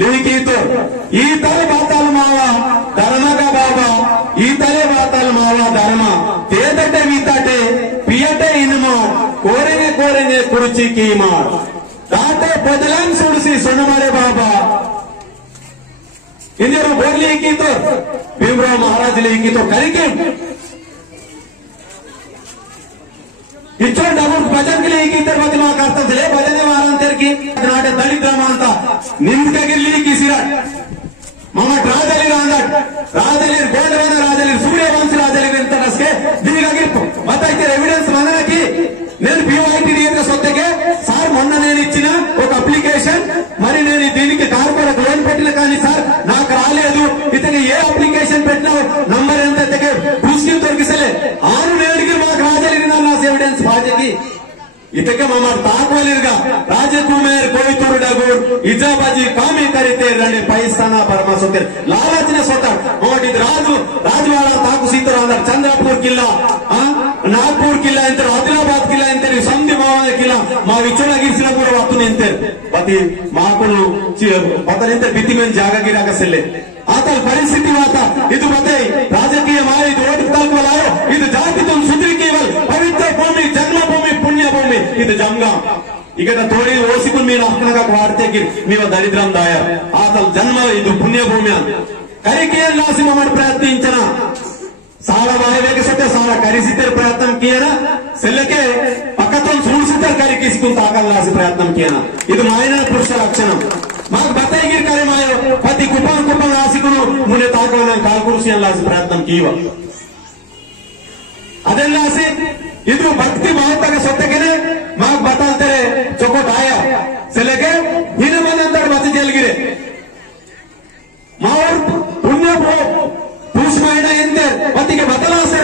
लिखी तो ई तले बाताल मावा धर्म का बाबा ई तले बाताल मावा धर्म तेदटे वीताटे पियटे इनमा कोरेंगे कुर्ची की मार दाटे बदलन सुड़सी सुनमारे बाबा इंदिरो बोली की तो भीमराव महाराज लिखी तो करेंगे इच्छोड़ डबल भजन के लिए की तरफ दिमाग करता थे भजने वाला अंतर की नाटे दलित मानता निंद के गिल्ली की सिरा मामा राजली राजली गोल्ड राजली सूर्यवंश राजली इंत कसके दीनिगे बताइए एविडेंस मंदना की నేను BYT గా సొత్తకే సార్ మొన్న నేను ఇచ్చిన ఒక అప్లికేషన్ మరి నేను దీనికి కార్పొరేట్ లోన్ పెట్టిన కానీ సార్ నాకు రాలేదు ఇతని ఏ అప్లికేషన్ పెట్టినా నంబర్ ఎంత తెగే పూస్కి దొరికిసలే 6-7 మాకు రాజలిన నా ఎవిడెన్స్ బాజకి इतके मामा ताकवलिरगा राजकुमार कोईतूर डगूर इजाबाजी कामी करीते रणे पैसाना परमा सोते लालचने सोता मोटी राजू राजवाड़ा ताकु सीतर अंदर चंद्रपुर किला नागपुर किला इंतर आदिलाबाद किला इंतर संधि मावा किला मा विचोला गिरसिना पूरा वत्तुने इंतर पति माकुनु पतन इंतर बिति में जागा गिरा कसले आतल परिस्थिति वाता इदु बते राजकीय माय इदु ओट तालवलायो इदु जाति तुम सुधरी केवल पवित्र भूमि जन्मभूमि पुण्य भूमि इदु जंगा इगदा थोड़ी ओसिकुल मी नाखनगा वार्ते की नीव दरिद्रम दाय आतल जन्म इदु पुण्य भूमि करिके लासी ममड प्रयत्निंचना सारा वायवेके सत्य सारा करिसितर प्रयत्न कियना सेल्लके पक्कतों सुळसितर करिकिसकुन ताकल लासी प्रयत्न कियना इदु मायना पुरुष लक्षणम माग बताएगी करे मायो पति कुपन रासिकुनु मुने ताकवने कालकुर्सियन लासी प्रयत्न कीवा अदल्लासी इदु भक्ति महत्व सत्तकेने माग बताते चोकोट आया सेलेके हिने मनंतर बच जलगिरे मावर पुण्य पुरुष मायना इंदर पति के बतला से